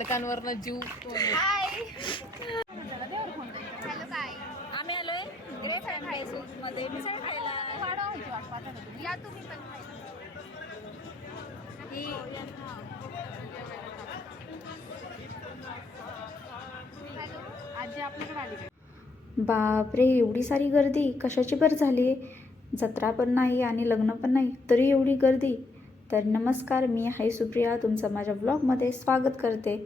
खडकांवरनं जीव. आम्ही आलोय ग्रेट मध्ये मिसळ खायला. या तुम्ही पण खायला. आजी आपल्याकडे आली. बापरे, एवढी सारी गर्दी कशाची बरं झाली आहे? जत्रा पण नाही आणि लग्न पण नाही तरी एवढी गर्दी. तर नमस्कार, मी हाय सुप्रिया, तुमचं माझ्या ब्लॉगमध्ये स्वागत करते.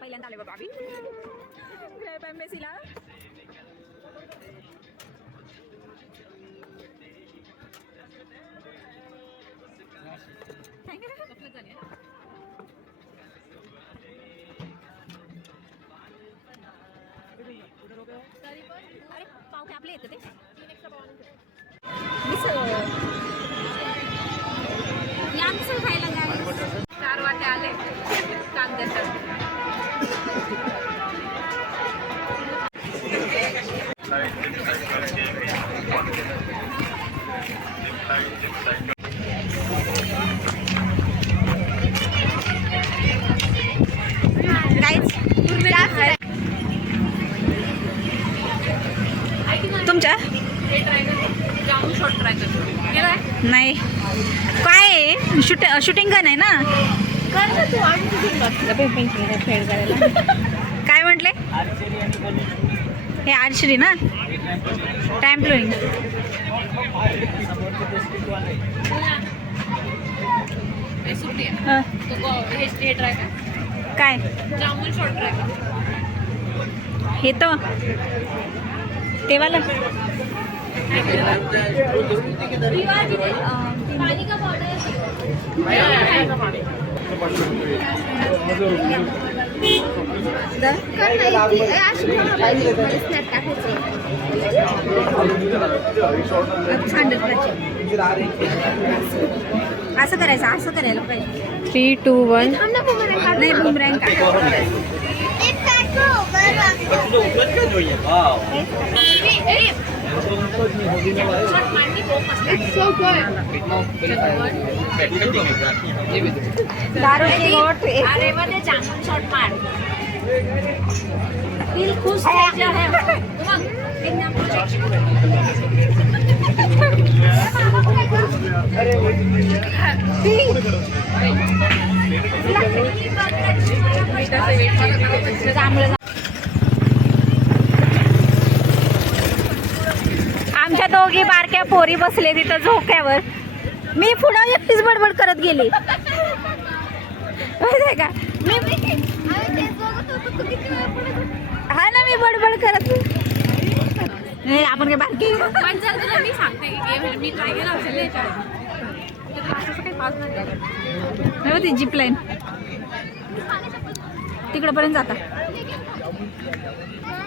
पहिल्यांदा आले बाबा आम्ही मेसीला. अरे पाव काय आपले येतं ते मिसळ. या मिसळ खायला काय 4 वाटे आले कांद्याचं. तुमच्या जामून शॉर्ट ट्राय करतो. नाही काय शूटिंग का नाही ना. कर ना तू आणि फेड करायला. काय म्हटले हे आरश्री ना टाइम फ्लोईंग. हे ट्राय कर. काय जामून शॉर्ट ट्राय कर. हे तो ते वाला. पाणी का बॉटल असं करायचं, असं करायला पाहिजे. 3, 2, 1. नाही बुमरँग का दारू की गोट. अरे मध्ये जामून शॉर्ट मार. दिल खुश है जो है मग एकदम आमच्या दोघी बारक्या पोरी बसले तिथं झोक्यावर. मी पुढं एकटीच बडबड करत गेली माहिती का. हा ना, मी बडबड करत. आपण काय बारकी पण जर तुला मी सांगते की मी ट्राय केला असेल ती जीप लाईन तिकडपर्यंत जाता.